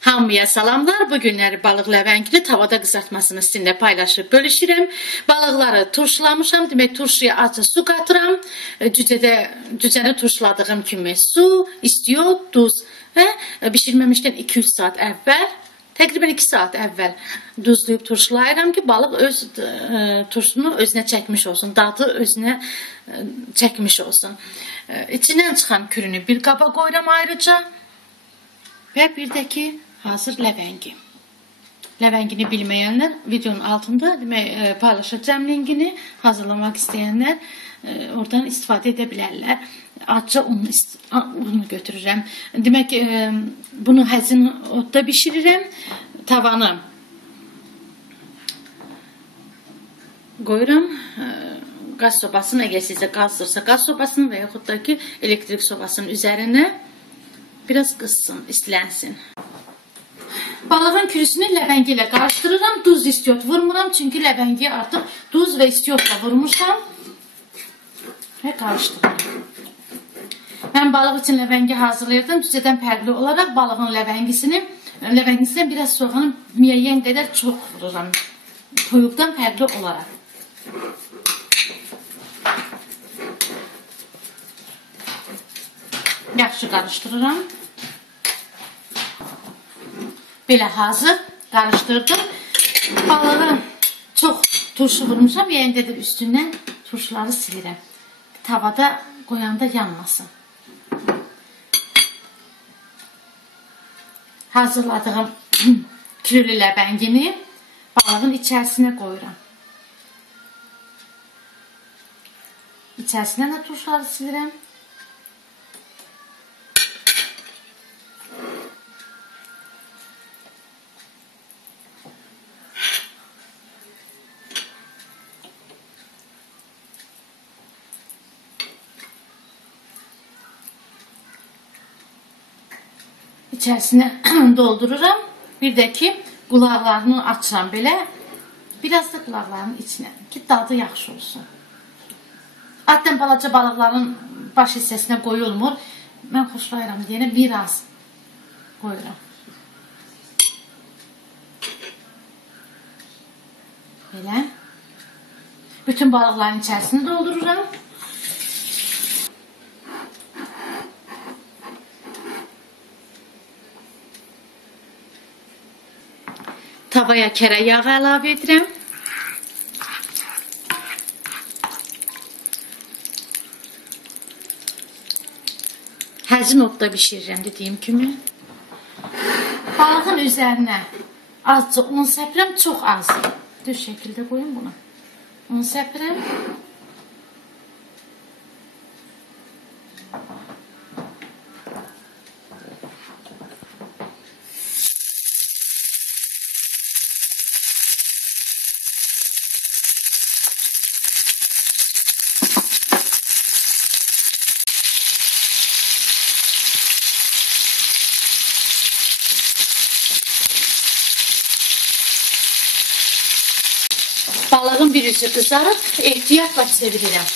Hamıya salamlar. Bu günləri balıq ləvəngini tavada qızartmasını sizinlə paylaşıb bölüşürəm. Balıqları turşulamışam. Demək, turşuya acı su qatıram. Cücəni turşuladığım kimi su, istiot, duz və bişirməmişdən 2-3 saat əvvəl, təqribən 2 saat əvvəl duzlayıb turşulayıram ki, balıq öz turşunu özünə çəkmiş olsun, dadı özünə çəkmiş olsun. İçindən çıxan kürünü bir qaba qoyuram ayrıca və bir də ki, hazır ləvəngi. Ləvəngini bilməyənlər videonun altında paylaşacağım linkini, hazırlamaq istəyənlər oradan istifadə edə bilərlər. Acı unu götürürəm. Demək, bunu həzin odda bişirirəm. Tavanı qoyuram. Qaz sobasını, əgər sizdə qazdırsa qaz sobasını və yaxud da ki, elektrik sobasının üzərinə biraz qızsın, istilənsin. Balığın kürüsünü ləvəngi ilə qarışdırıram. Duz, istiot vurmuram. Çünki ləvəngi artıq duz və istiotla vurmuşam. Və qarışdırıram. Mən balıq üçün ləvəngi hazırlayırdım. Cücədən fərqli olaraq balığın ləvəngisindən biraz soğanı müəyyən qədər çox vururam. Toyuqdan fərqli olaraq. Yaxşı qarışdırıram. Belə hazır qarışdırdım. Balığı çox turşu vurmuşam. Yəni də üstündən turşuları silirəm. Tavada qoyanda yanmasın. Hazırladığım kürlü ləbəngini balığın içərisinə qoyuram. İçərisindən də turşuları silirəm. İçərisinə doldururam. Bir də ki, qulaqlarını açıram belə. Biraz da qulaqlarının içinə ki, dadı yaxşı olsun. Adətən balaca balıqların baş hissəsinə qoyulmur. Mən xoşlayıram deyənə biraz qoyuram. Belə. Bütün balıqların içərisini doldururam. Tavaya kərə yağı əlavə edirəm. Həzin odda bişirirəm dediyim kimi. Balığın üzərinə azca un səpirəm, çox az. Düz şəkildə qoyun bunu. Un səpirəm. Balığın bir üzü qızarıb, ehtiyatla çevirirəm.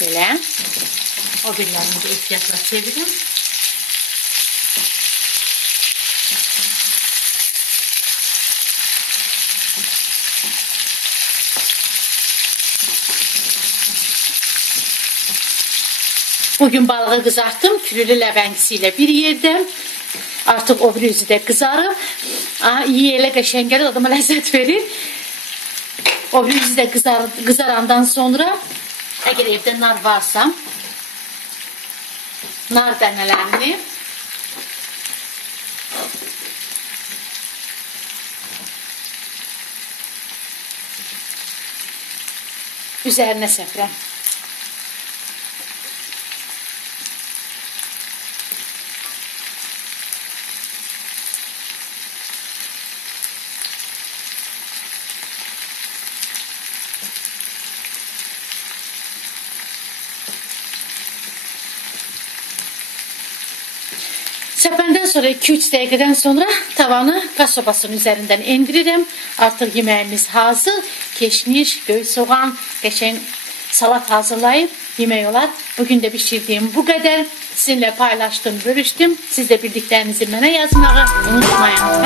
Belə. O birlərini də ehtiyatla çevirim. Bugün balığı qızartdım, kürülü ləvəngisi ilə bir yerdə. Artıq o bir üzü də qızarıb. İyi elə qəşəng gəlir, adama ləzzət verir. O bir üzü də qızarandan sonra, əgər evdə nar varsa, nar dənələrini üzərinə səpirəm. Səpəndən sonra 2-3 dəqiqədən sonra tavanı qaz sobasının üzərindən endirirəm. Artıq yeməyimiz hazır. keşniş, göy soğan, qəşəng salat hazırlayıb yemək olar. Bugün də bişirdiyim bu qədər. Sizinlə paylaşdım, bölüşdüm. Siz də bildiklərinizi mənə yazmağı unutmayın.